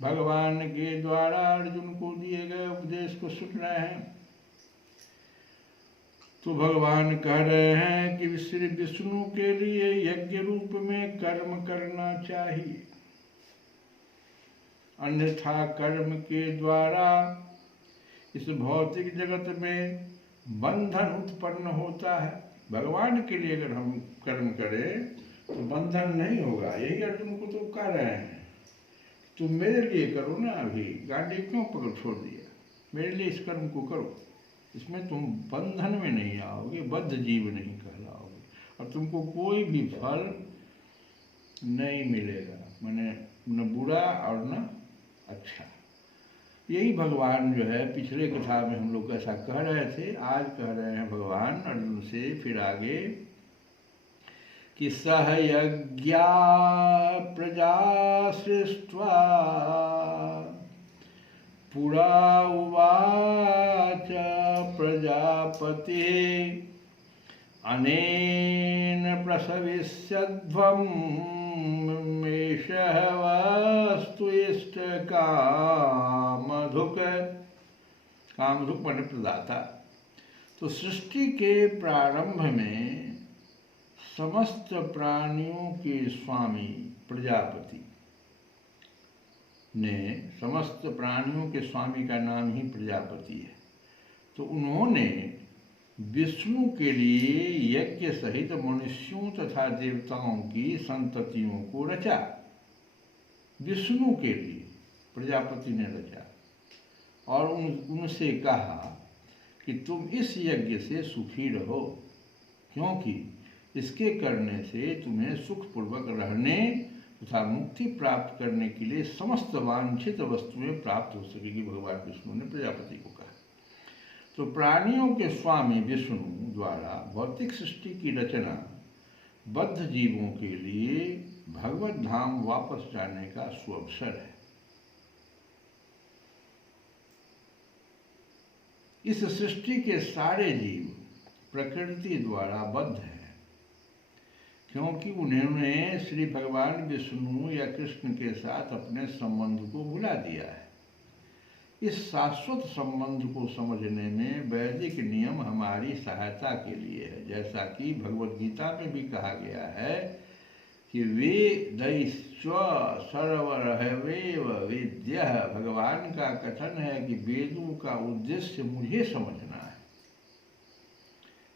भगवान के द्वारा अर्जुन को दिए गए उपदेश को सुन रहे हैं। तो भगवान कह रहे हैं कि श्री विष्णु के लिए यज्ञ रूप में कर्म करना चाहिए, अन्यथा कर्म के द्वारा इस भौतिक जगत में बंधन उत्पन्न होता है। भगवान के लिए अगर हम कर्म करें तो बंधन नहीं होगा। यही अर्जुन को तो कह रहे हैं, तुम मेरे लिए करो ना, अभी गाड़ी क्यों पकड़ छोड़ दिया। मेरे लिए इस कर्म को करो, इसमें तुम बंधन में नहीं आओगे, बद्ध जीव नहीं कहलाओगे, और तुमको कोई भी फल नहीं मिलेगा, मैंने न बुरा और न अच्छा। यही भगवान जो है पिछले कथा में हम लोग ऐसा कह रहे थे, आज कह रहे हैं भगवान अर्जुन से फिर आगे कि सह यज्ञा प्रजा सृष्ट्वा पुरा उवाच प्रजापति अनेन प्रसविष्यध्वं मेषः वस्तु इष्ट कामधुक्, कामधुक् माने प्रदाता। तो सृष्टि के प्रारंभ में समस्त प्राणियों के स्वामी प्रजापति ने, समस्त प्राणियों के स्वामी का नाम ही प्रजापति है, तो उन्होंने विष्णु के लिए यज्ञ सहित मनुष्यों तथा देवताओं की संततियों को रचा। विष्णु के लिए प्रजापति ने रचा और उनसे कहा कि तुम इस यज्ञ से सुखी रहो, क्योंकि इसके करने से तुम्हें सुखपूर्वक रहने तथा मुक्ति प्राप्त करने के लिए समस्त वांछित वस्तुएं प्राप्त हो सकेगी। भगवान विष्णु ने प्रजापति को कहा। तो प्राणियों के स्वामी विष्णु द्वारा भौतिक सृष्टि की रचना बद्ध जीवों के लिए भगवत धाम वापस जाने का सुअवसर है। इस सृष्टि के सारे जीव प्रकृति द्वारा बद्ध हैं, क्योंकि उन्होंने श्री भगवान विष्णु या कृष्ण के साथ अपने संबंध को भुला दिया है। इस शाश्वत संबंध को समझने में वैदिक नियम हमारी सहायता के लिए है, जैसा कि भगवद गीता में भी कहा गया है कि वेदैश्च सर्वरहवेव वेद्यः। भगवान का कथन है कि वेदों का उद्देश्य मुझे समझना है।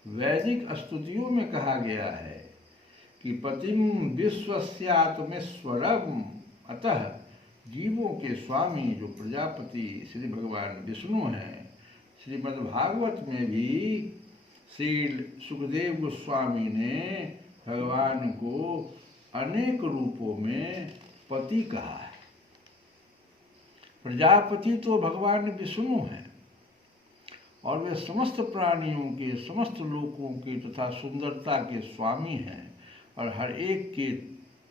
वैदिक स्तुतियों में कहा गया है कि पतिम विश्वस्यात्मेश्वरम, अतः जीवों के स्वामी जो प्रजापति श्री भगवान विष्णु हैं, श्रीमद्भागवत में भी श्री सुखदेव गोस्वामी ने भगवान को अनेक रूपों में पति कहा है। प्रजापति तो भगवान विष्णु हैं और वे समस्त प्राणियों के, समस्त लोकों के तथा सुंदरता के स्वामी हैं और हर एक के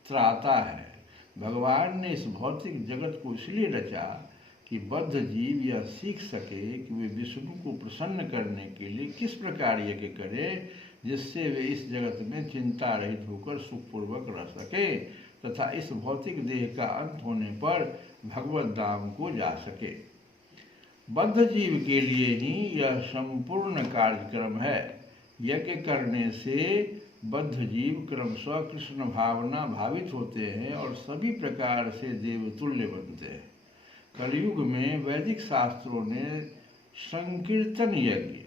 त्राता है। भगवान ने इस भौतिक जगत को इसलिए रचा कि बद्ध जीव यह सीख सके कि वे विष्णु को प्रसन्न करने के लिए किस प्रकार यज्ञ करें, जिससे वे इस जगत में चिंता रहित होकर सुखपूर्वक रह सके तथा इस भौतिक देह का अंत होने पर भगवत धाम को जा सके। बद्ध जीव के लिए ही यह संपूर्ण कार्यक्रम है। यज्ञ करने से बद्ध जीव क्रमशः कृष्ण भावना भावित होते हैं और सभी प्रकार से देवतुल्य बनते हैं। कलयुग में वैदिक शास्त्रों ने संकीर्तन यज्ञ,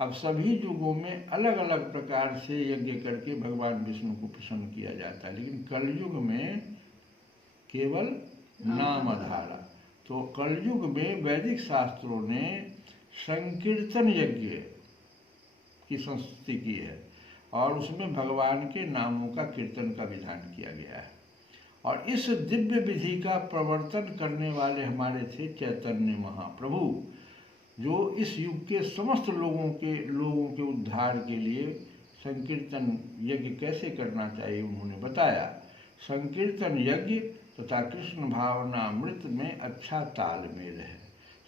अब सभी युगों में अलग अलग प्रकार से यज्ञ करके भगवान विष्णु को प्रसन्न किया जाता है, लेकिन कलयुग में केवल नामधारा। तो कलयुग में वैदिक शास्त्रों ने संकीर्तन यज्ञ की संस्तुति की है और उसमें भगवान के नामों का कीर्तन का विधान किया गया है। और इस दिव्य विधि का प्रवर्तन करने वाले हमारे थे चैतन्य महाप्रभु, जो इस युग के समस्त लोगों के उद्धार के लिए संकीर्तन यज्ञ कैसे करना चाहिए उन्होंने बताया। संकीर्तन यज्ञ तथा कृष्ण भावनामृत में अच्छा तालमेल है।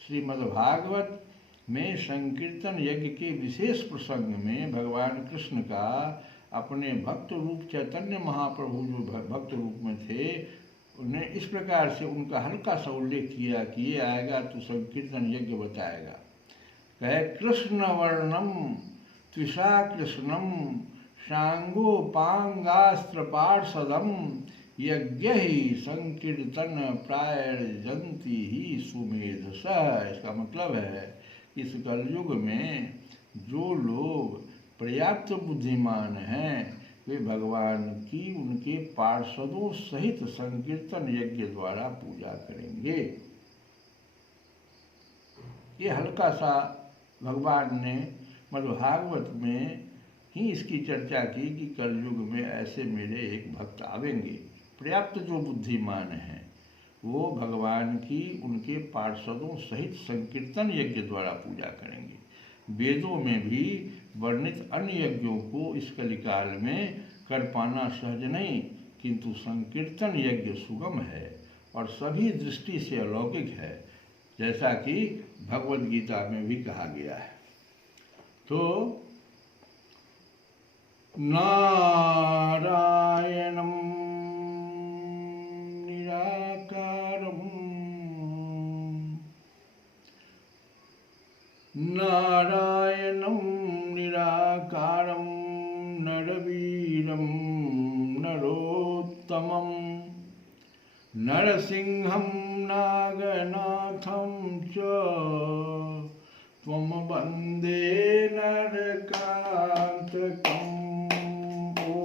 श्रीमद्भागवत में संकीर्तन यज्ञ के विशेष प्रसंग में भगवान कृष्ण का अपने भक्त रूप चैतन्य महाप्रभु जो भक्त रूप में थे, उन्हें इस प्रकार से उनका हल्का सा उल्लेख किया कि ये आएगा तो संकीर्तन यज्ञ बताएगा। कहे कृष्ण वर्णम त्विषा कृष्णम शांगोपांगास्त्र पार्षदम यज्ञ ही संकीर्तन प्रायजंती ही सुमेधस। इसका मतलब है इस कलयुग में जो लोग पर्याप्त बुद्धिमान हैं वे भगवान की उनके पार्षदों सहित संकीर्तन यज्ञ द्वारा पूजा करेंगे। ये हल्का सा भगवान ने मद्भागवत में ही इसकी चर्चा की कि कलयुग में ऐसे मेरे एक भक्त आवेंगे, पर्याप्त जो बुद्धिमान हैं, वो भगवान की उनके पार्षदों सहित संकीर्तन यज्ञ द्वारा पूजा करेंगे। वेदों में भी वर्णित अन्य यज्ञों को इस कलिकाल में कर पाना सहज नहीं, किंतु संकीर्तन यज्ञ सुगम है और सभी दृष्टि से अलौकिक है, जैसा कि भगवद गीता में भी कहा गया है। तो नारायणं निराकारं नारायणं निराकारं नरवीरं नरोत्तमं नरसिंहं नागनाथं च त्वं वन्दे नरकान्तकम्। ॐ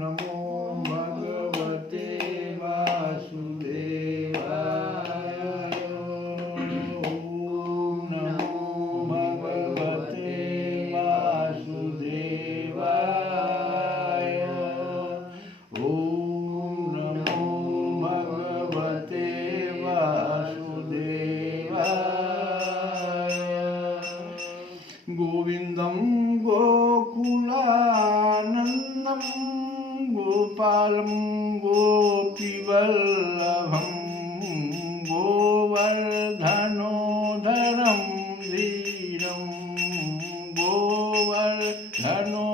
नमो भगवते वासुदेवाय। ॐ नमो भगवते वासुदेवाय। ॐ नमो भगवते वासुदेवाय। गोविन्दं गोकुलानन्दं गोपालं गोपीवल्लभं गोवर्धनोधरं धीरं गोवर्धनो